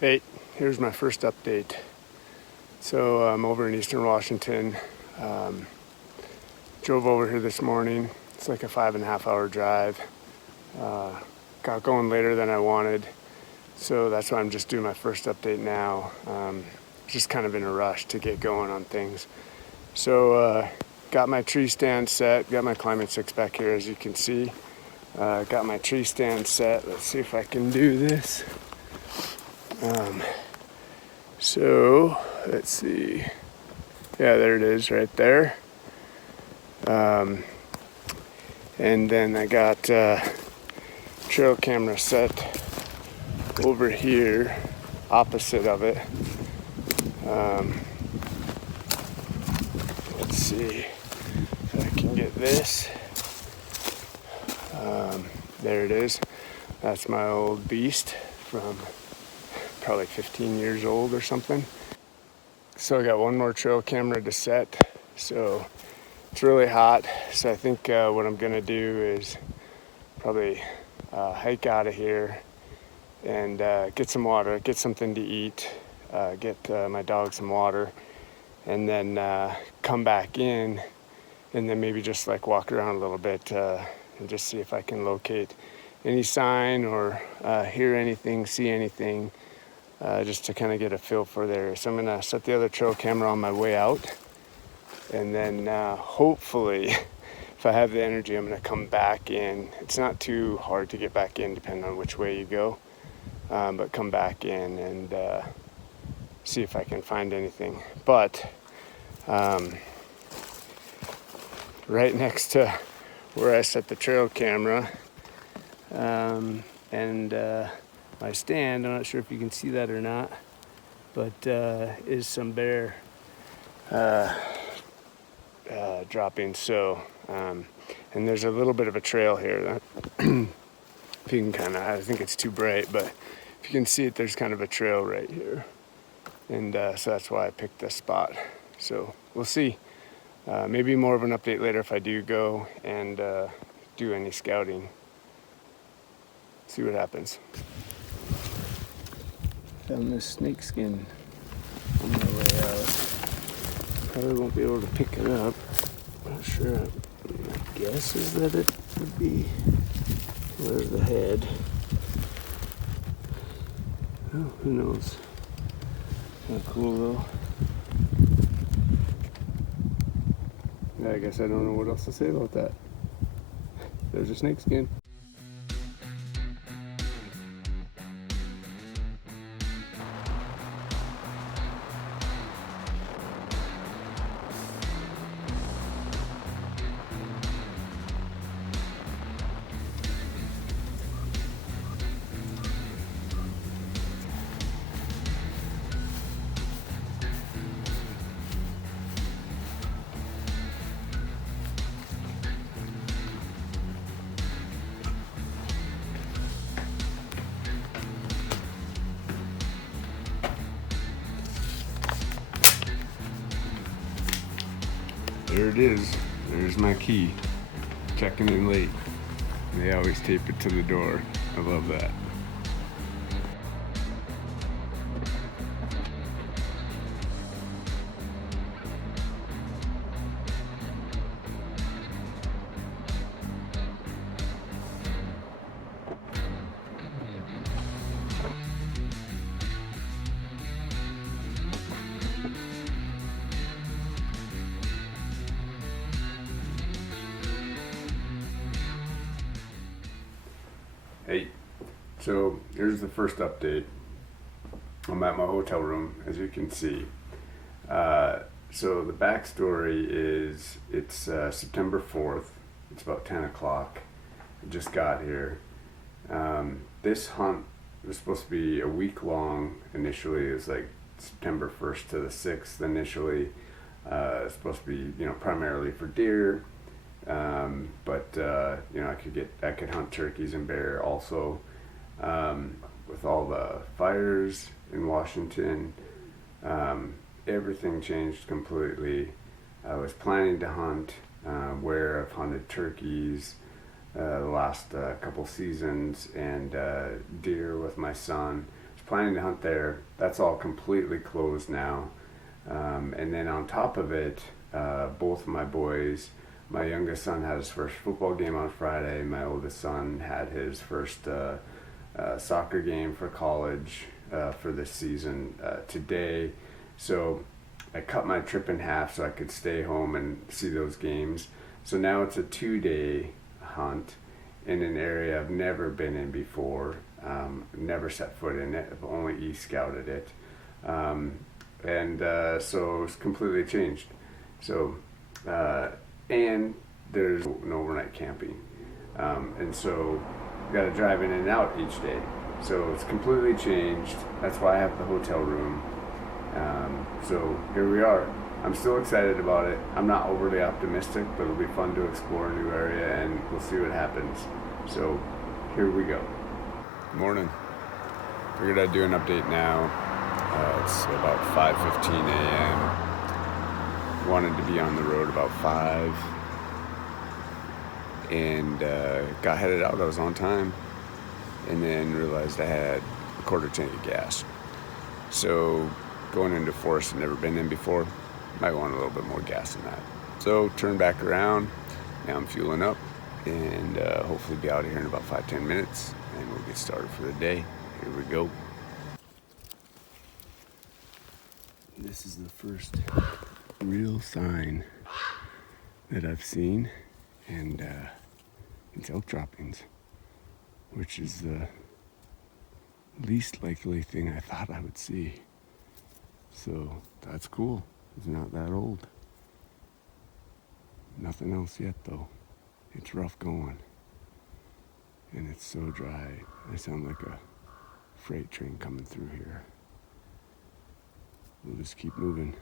Hey, here's my first update. So I'm over in Eastern Washington. Drove over here this morning. It's like a 5.5 hour drive. Got going later than I wanted, so that's why I'm just doing my first update now. Just kind of in a rush to get going on things. So got my tree stand set, got my Climate 6 back here as you can see. Got my tree stand set. Let's see if I can do this. So let's see. Yeah, there it is right there. And then I got trail camera set over here, opposite of it. Let's see if I can get this. There it is. That's my old beast from probably 15 years old or something. So I got one more trail camera to set. So it's really hot. So I think what I'm gonna do is probably hike out of here and get some water, get something to eat, get my dog some water, and then come back in, and then maybe just like walk around a little bit and just see if I can locate any sign or hear anything, see anything, just to kind of get a feel for there. So I'm gonna set the other trail camera on my way out, and then hopefully if I have the energy, I'm gonna come back in. It's not too hard to get back in depending on which way you go, but come back in and see if I can find anything. But right next to where I set the trail camera and my stand, I'm not sure if you can see that or not, but is some bear droppings. So and there's a little bit of a trail here that if you can kind of, I think it's too bright, but if you can see it, there's kind of a trail right here, and so that's why I picked this spot. So we'll see. Maybe more of an update later if I do go and do any scouting. See what happens. Found this snake skin on my way out. Probably won't be able to pick it up. Not sure. My guess is that it would be. Where's the head? Oh, who knows? Kind of cool though. Yeah, I guess I don't know what else to say about that. There's a snake skin. There it is. There's my key. Checking in late. They always tape it to the door. I love that. Hey, so here's the first update. I'm at my hotel room, as you can see. So the backstory is it's September 4th. It's about 10 o'clock. I just got here. This hunt was supposed to be a week long initially. It was like September 1st to the 6th initially. It's supposed to be, primarily for deer. But I could hunt turkeys and bear also. With all the fires in Washington, everything changed completely. I was planning to hunt where I've hunted turkeys the last couple seasons and deer with my son. It's planning to hunt there. That's all completely closed now. And then on top of it, both of my boys, my youngest son had his first football game on Friday. My oldest son had his first soccer game for college for this season today. So I cut my trip in half so I could stay home and see those games. So now it's a 2-day hunt in an area I've never been in before, never set foot in it. I've only e-scouted it. So it's completely changed. So, and there's no overnight camping. And so you got to drive in and out each day. So it's completely changed. That's why I have the hotel room. So here we are. I'm still excited about it. I'm not overly optimistic, but it'll be fun to explore a new area and we'll see what happens. So here we go. Good morning. Figured I'd do an update now. It's about 5:15 a.m. Wanted to be on the road about 5 and got headed out. I was on time and then realized I had a quarter tank of gas. So going into a forest I've never been in before, might want a little bit more gas than that. So turned back around, now I'm fueling up and hopefully be out of here in about 5-10 minutes and we'll get started for the day. Here we go. This is the first real sign that I've seen, and it's elk droppings, which is the least likely thing I thought I would see. So that's cool. It's not that old. Nothing else yet though. It's rough going. And it's so dry. I sound like a freight train coming through here. We'll just keep moving.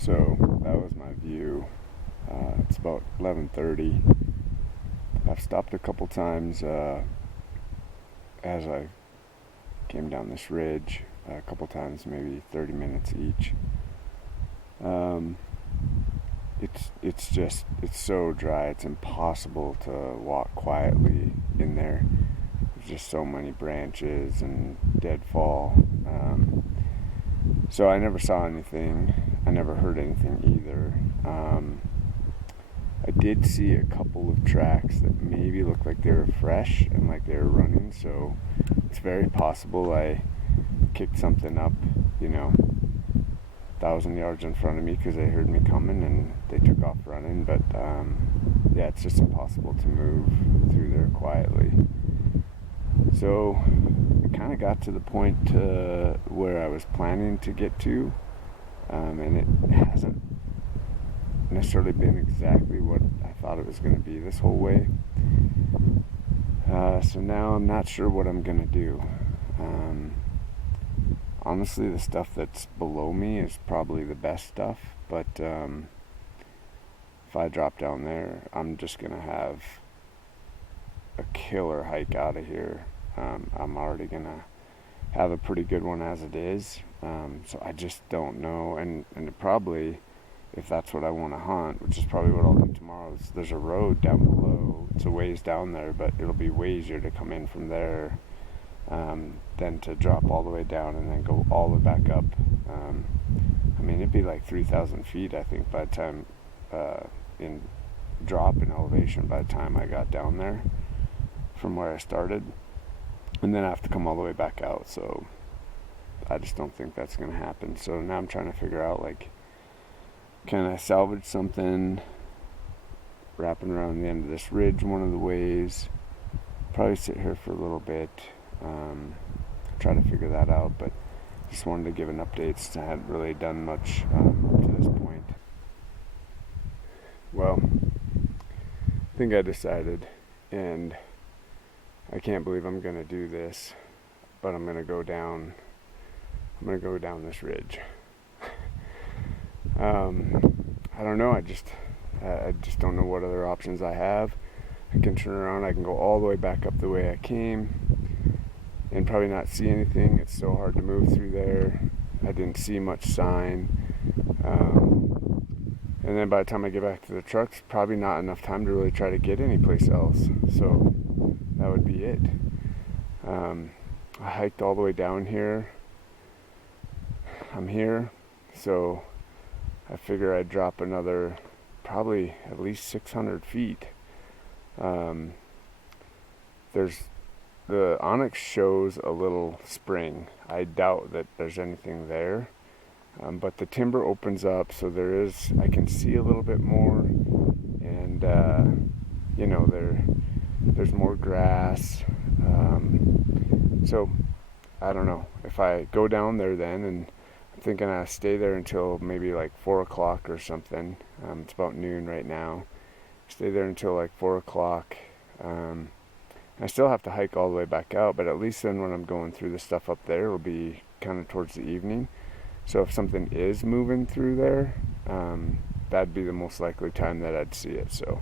So that was my view. It's about 11:30. I've stopped a couple times as I came down this ridge, a couple times, maybe 30 minutes each. It's so dry, it's impossible to walk quietly in there. There's just so many branches and deadfall. So I never saw anything. I never heard anything either. I did see a couple of tracks that maybe looked like they were fresh and like they were running, so it's very possible I kicked something up, 1,000 yards in front of me because they heard me coming and they took off running. But yeah, it's just impossible to move through there quietly. So I kind of got to the point where I was planning to get to, and it hasn't necessarily been exactly what I thought it was going to be this whole way. So now I'm not sure what I'm going to do. Honestly, the stuff that's below me is probably the best stuff, but if I drop down there, I'm just going to have a killer hike out of here. I'm already going to have a pretty good one as it is, so I just don't know, and it probably, if that's what I want to hunt, which is probably what I'll do tomorrow, there's a road down below. It's a ways down there, but it'll be way easier to come in from there than to drop all the way down and then go all the way back up. It'd be like 3,000 feet, I think, by the time in drop in elevation by the time I got down there from where I started, and then I have to come all the way back out. So I just don't think that's going to happen. So now I'm trying to figure out, can I salvage something wrapping around the end of this ridge one of the ways, probably sit here for a little bit, try to figure that out. But just wanted to give an update since I hadn't really done much up to this point. Well, I think I decided, and I can't believe I'm going to do this, but I'm going to go down this ridge. I don't know, I just don't know what other options I have. I can turn around, I can go all the way back up the way I came and probably not see anything. It's so hard to move through there. I didn't see much sign. And then by the time I get back to the trucks, probably not enough time to really try to get anyplace else. So that would be it. I hiked all the way down here. I'm here, so I figure I'd drop another probably at least 600 feet. The Onyx shows a little spring. I doubt that there's anything there, but the timber opens up, so I can see a little bit more, and there's more grass. So I don't know if I go down there then, and I'm thinking I'll stay there until maybe like 4 o'clock or something. It's about noon right now. Stay there until like 4 o'clock. I still have to hike all the way back out, but at least then when I'm going through the stuff up there, it'll be kind of towards the evening. So if something is moving through there, that'd be the most likely time that I'd see it. So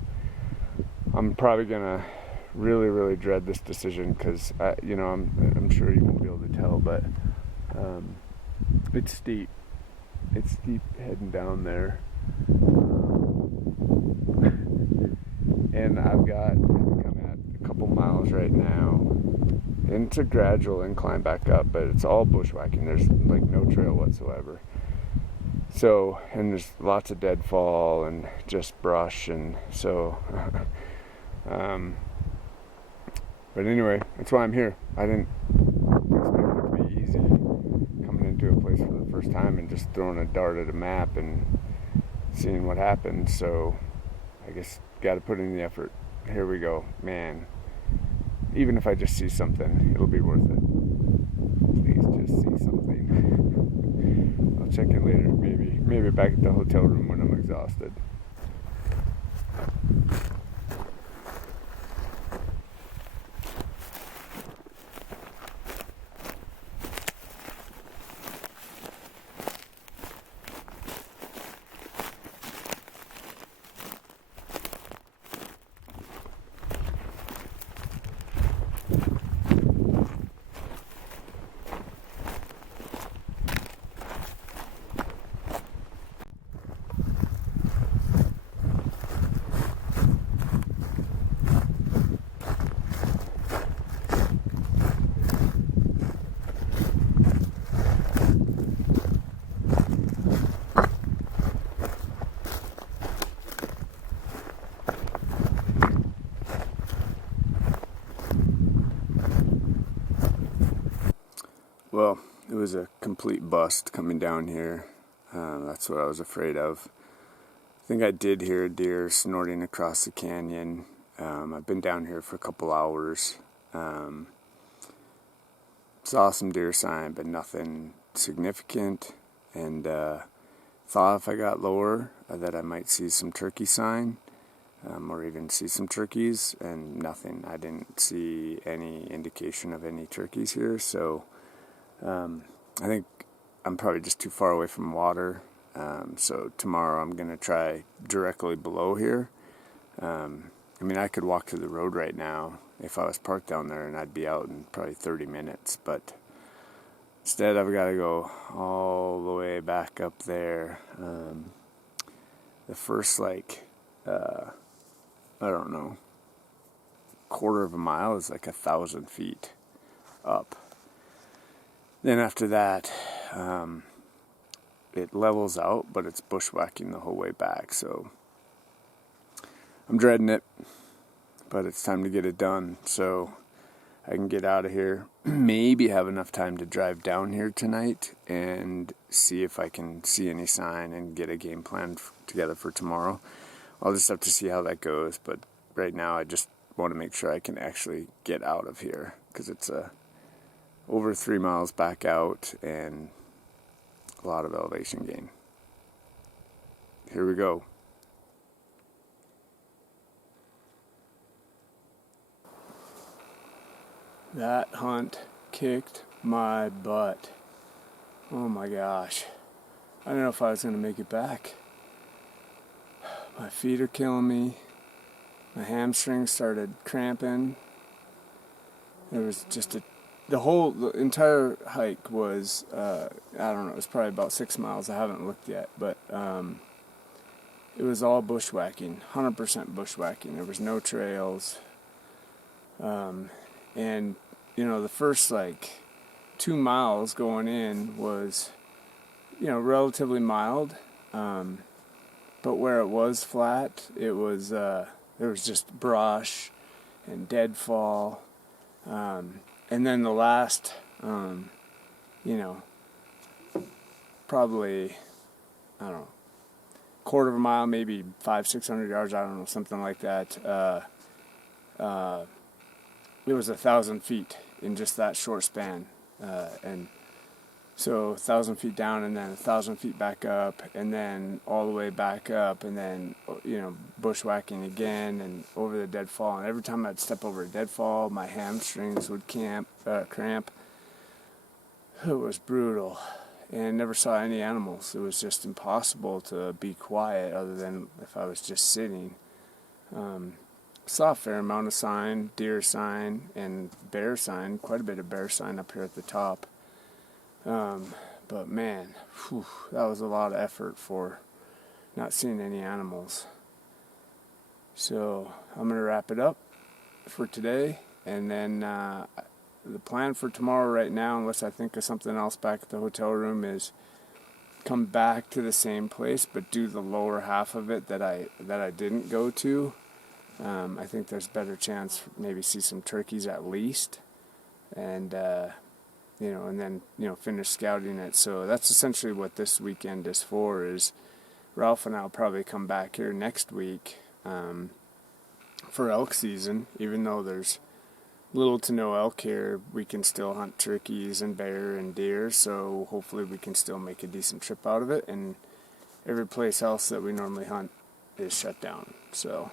I'm probably gonna really, really dread this decision because I'm sure you won't be able to tell, but it's steep. It's steep heading down there, and I think I'm at a couple miles right now. And it's a gradual incline back up, but it's all bushwhacking. There's like no trail whatsoever. So, and there's lots of deadfall and just brush, and so but anyway, that's why I'm here. I didn't expect it to be easy coming into a place for the first time and just throwing a dart at a map and seeing what happens. So I guess got to put in the effort. Here we go, man. Even if I just see something, it'll be worth it. Please just see something. I'll check in later, maybe back at the hotel room when I'm exhausted. was a complete bust coming down here. That's what I was afraid of. I think I did hear a deer snorting across the canyon. I've been down here for a couple hours. Saw some deer sign, but nothing significant. And thought if I got lower that I might see some turkey sign, or even see some turkeys, and nothing. I didn't see any indication of any turkeys here, so I think I'm probably just too far away from water. So tomorrow I'm going to try directly below here. I mean, I could walk to the road right now if I was parked down there, and I'd be out in probably 30 minutes, but instead I've got to go all the way back up there. The first, like, I don't know, quarter of a mile is like 1,000 feet up. Then after that, it levels out, but it's bushwhacking the whole way back, so I'm dreading it, but it's time to get it done so I can get out of here. Maybe have enough time to drive down here tonight and see if I can see any sign and get a game plan together for tomorrow. I'll just have to see how that goes, but right now I just want to make sure I can actually get out of here, because it's over 3 miles back out and a lot of elevation gain. Here we go. That hunt kicked my butt. Oh my gosh. I don't know if I was going to make it back. My feet are killing me. My hamstrings started cramping. It was just the entire hike was, I don't know, it was probably about 6 miles. I haven't looked yet, but it was all bushwhacking, 100% bushwhacking. There was no trails. And, you know, the first, 2 miles going in was, relatively mild. But where it was flat, it was, there was just brush and deadfall. And then the last, probably, I don't know, quarter of a mile, maybe 500-600 yards, I don't know, something like that. It was 1,000 feet in just that short span, and so 1,000 feet down, and then 1,000 feet back up, and then all the way back up, and then bushwhacking again, and over the deadfall. And every time I'd step over a deadfall, my hamstrings would cramp. It was brutal, and never saw any animals. It was just impossible to be quiet, other than if I was just sitting. Saw a fair amount of sign, deer sign, and bear sign, quite a bit of bear sign up here at the top. But man, that was a lot of effort for not seeing any animals. So I'm going to wrap it up for today, and then the plan for tomorrow right now, unless I think of something else back at the hotel room, is come back to the same place, but do the lower half of it that I didn't go to. I think there's a better chance maybe see some turkeys at least, and and then finish scouting it. So that's essentially what this weekend is for. Is Ralph and I'll probably come back here next week for elk season. Even though there's little to no elk here, we can still hunt turkeys and bear and deer. So hopefully we can still make a decent trip out of it. And every place else that we normally hunt is shut down. So.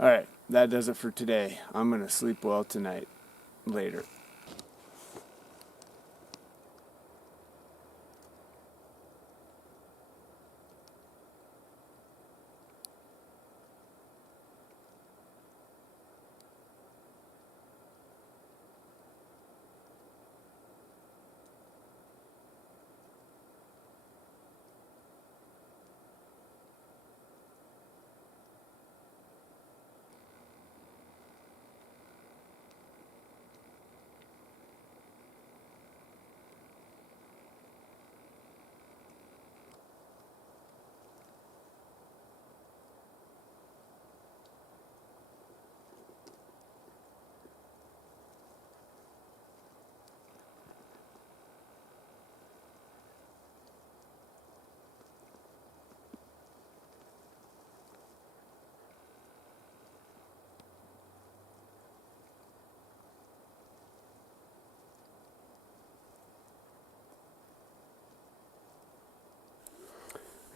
Alright, that does it for today. I'm going to sleep well tonight. Later.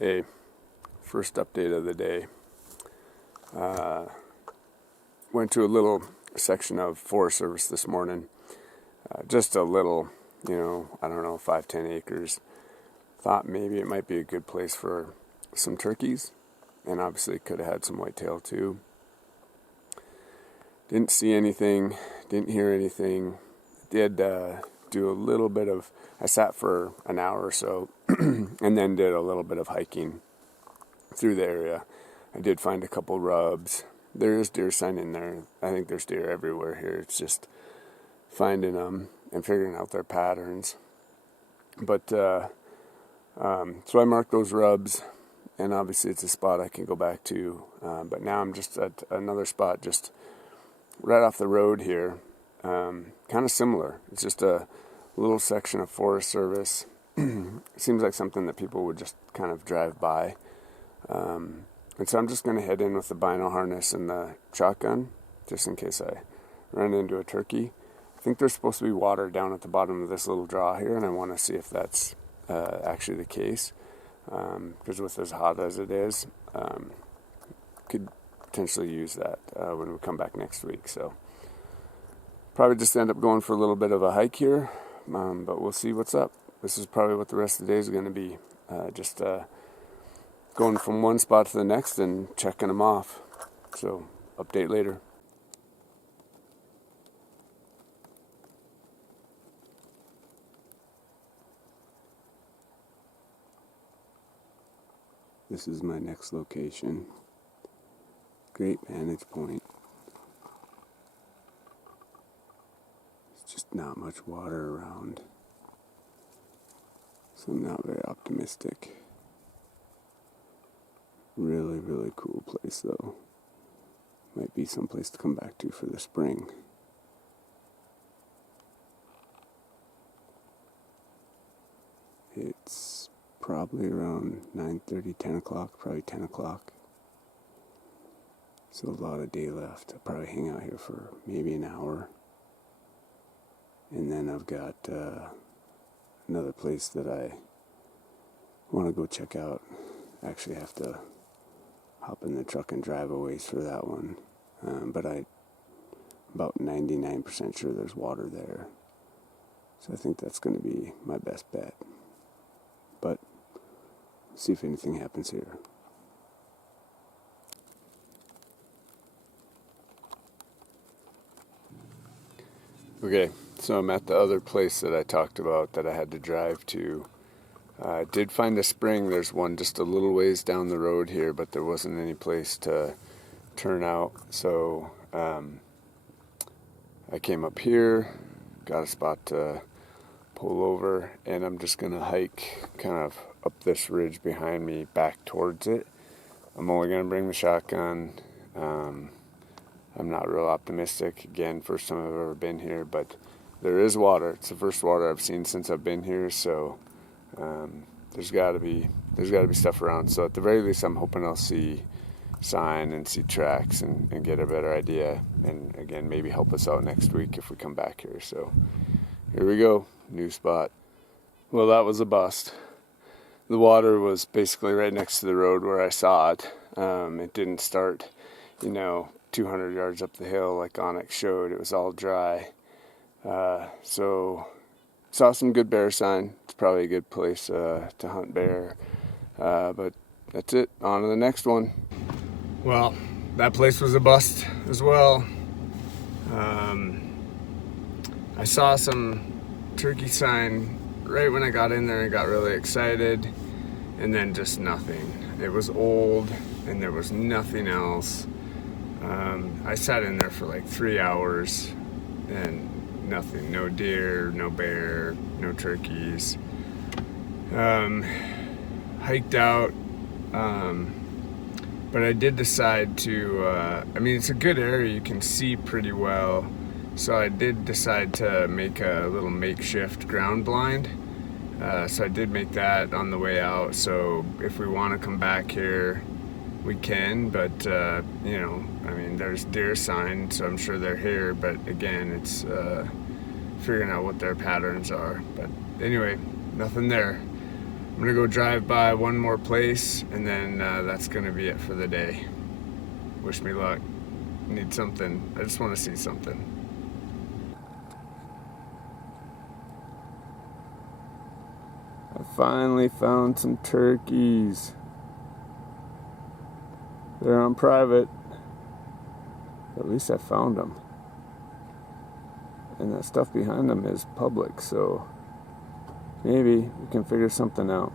Hey, first update of the day. Went to a little section of Forest Service this morning. Just a little, I don't know, 5-10 acres. Thought maybe it might be a good place for some turkeys, and obviously could have had some whitetail too. Didn't see anything, didn't hear anything. Did do a little bit of, I sat for an hour or so and then did a little bit of hiking through the area. I did find a couple rubs. There is deer sign in there. I think there's deer everywhere here. It's just finding them and figuring out their patterns. But so I marked those rubs, and obviously it's a spot I can go back to. But now I'm just at another spot just right off the road here. Kind of similar. It's just a little section of Forest Service. Seems like something that people would just kind of drive by. And so I'm just going to head in with the bino harness and the shotgun, just in case I run into a turkey. I think there's supposed to be water down at the bottom of this little draw here, and I want to see if that's actually the case. Because with as hot as it is, could potentially use that when we come back next week. So probably just end up going for a little bit of a hike here, but we'll see what's up. This is probably what the rest of the day is going to be. Just going from one spot to the next and checking them off. So, update later. This is my next location. Great vantage point. There's just not much water around, so I'm not very optimistic. Really, really cool place though. Might be some place to come back to for the spring. It's probably around 9:30, 10 o'clock, probably 10 o'clock. So a lot of day left. I'll probably hang out here for maybe an hour. And then I've got another place that I want to go check out. Actually have to hop in the truck and drive a ways for that one. But I'm about 99% sure there's water there. So I think that's going to be my best bet. But see if anything happens here. Okay, so I'm at the other place that I talked about that I had to drive to. I did find a spring. There's one just a little ways down the road here, but there wasn't any place to turn out. So I came up here, got a spot to pull over, and I'm just going to hike kind of up this ridge behind me back towards it. I'm only going to bring the shotgun. I'm not real optimistic. Again, first time I've ever been here, but there is water. It's the first water I've seen since I've been here, so there's got to be stuff around. So at the very least, I'm hoping I'll see sign and see tracks and get a better idea. And again, maybe help us out next week if we come back here. So here we go, new spot. Well, that was a bust. The water was basically right next to the road where I saw it. It didn't start, 200 yards up the hill like Onyx showed. It was all dry. So saw some good bear sign. It's probably a good place to hunt bear. But that's it. On to the next one. Well, that place was a bust as well. I saw some turkey sign right when I got in there and got really excited, and then just nothing. It was old and there was nothing else. I sat in there for like 3 hours and nothing. No deer, no bear, no turkeys. Hiked out, but I did decide to, it's a good area, you can see pretty well, so I did decide to make a little makeshift ground blind. So I did make that on the way out, so if we want to come back here, we can, but there's deer sign, so I'm sure they're here, but again, it's figuring out what their patterns are. But anyway, nothing there. I'm gonna go drive by one more place, and then that's gonna be it for the day. Wish me luck. Need something. I just want to see something. I finally found some turkeys. They're on private. At least I found them. And that stuff behind them is public, so maybe we can figure something out.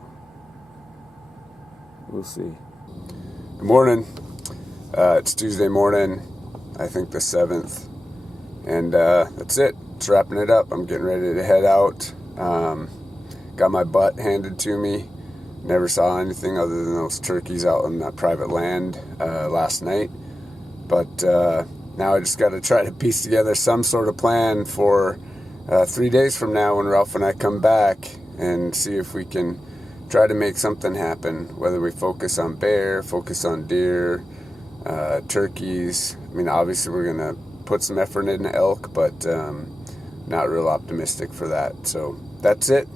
We'll see. Good morning. It's Tuesday morning, I think the 7th. And that's it. It's wrapping it up. I'm getting ready to head out. Got my butt handed to me. Never saw anything other than those turkeys out on that private land last night. But now I just got to try to piece together some sort of plan for 3 days from now when Ralph and I come back and see if we can try to make something happen. Whether we focus on bear, focus on deer, turkeys. I mean, obviously we're going to put some effort into elk, but not real optimistic for that. So that's it.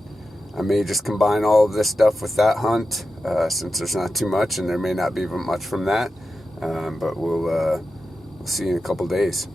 I may just combine all of this stuff with that hunt, since there's not too much, and there may not be much from that. But we'll see you in a couple days.